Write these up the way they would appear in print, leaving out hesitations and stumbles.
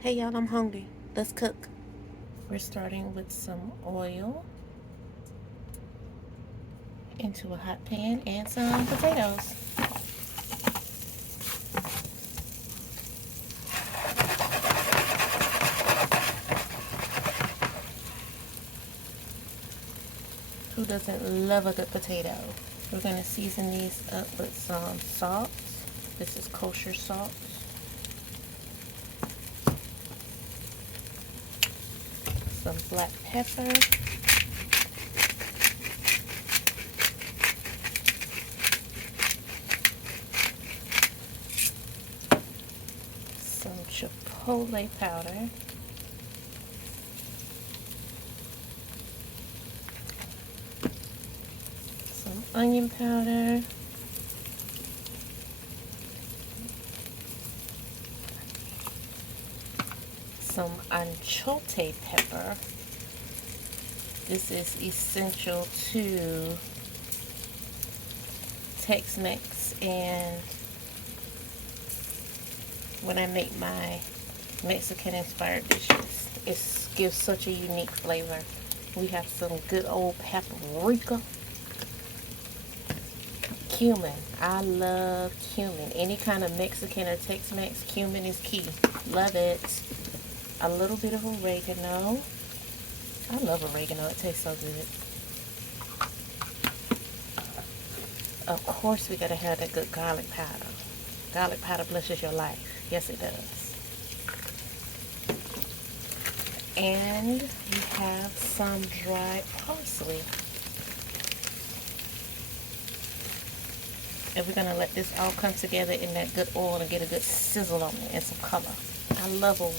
Hey y'all, I'm hungry. Let's cook. We're starting with some oil into a hot pan and some potatoes. Who doesn't love a good potato? We're going to season these up with some salt. This is kosher salt. Some black pepper. Some chipotle powder. Some onion powder. Some anchote pepper. This is essential to Tex-Mex, and when I make my Mexican inspired dishes, it gives such a unique flavor. We have some good old paprika. Cumin. I love cumin. Any kind of Mexican or Tex-Mex, cumin is key. Love it. A little bit of oregano. I love oregano. It tastes so good. Of course, we gotta have that good garlic powder. Garlic powder blesses your life. Yes, it does. And we have some dried parsley. And we're going to let this all come together in that good oil and get a good sizzle on it and some color. I love a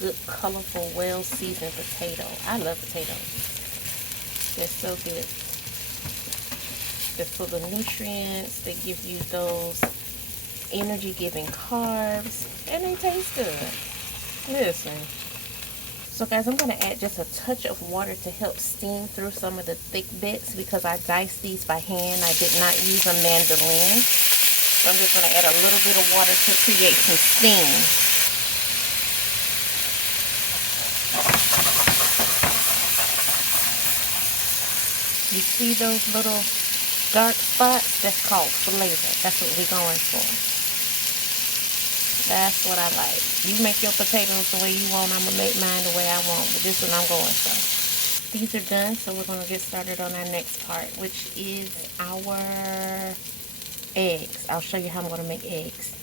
good, colorful, well-seasoned potato. I love potatoes. They're so good. They're full of nutrients. They give you those energy-giving carbs. And they taste good. Listen. So guys, I'm going to add just a touch of water to help steam through some of the thick bits because I diced these by hand. I did not use a mandolin. So I'm just going to add a little bit of water to create some steam. You see those little dark spots? That's called flavor. That's what we're going for. That's what I like. You make your potatoes the way you want. I'm going to make mine the way I want. But this one I'm going for. These are done, so we're going to get started on our next part, which is our eggs. I'll show you how I'm going to make eggs.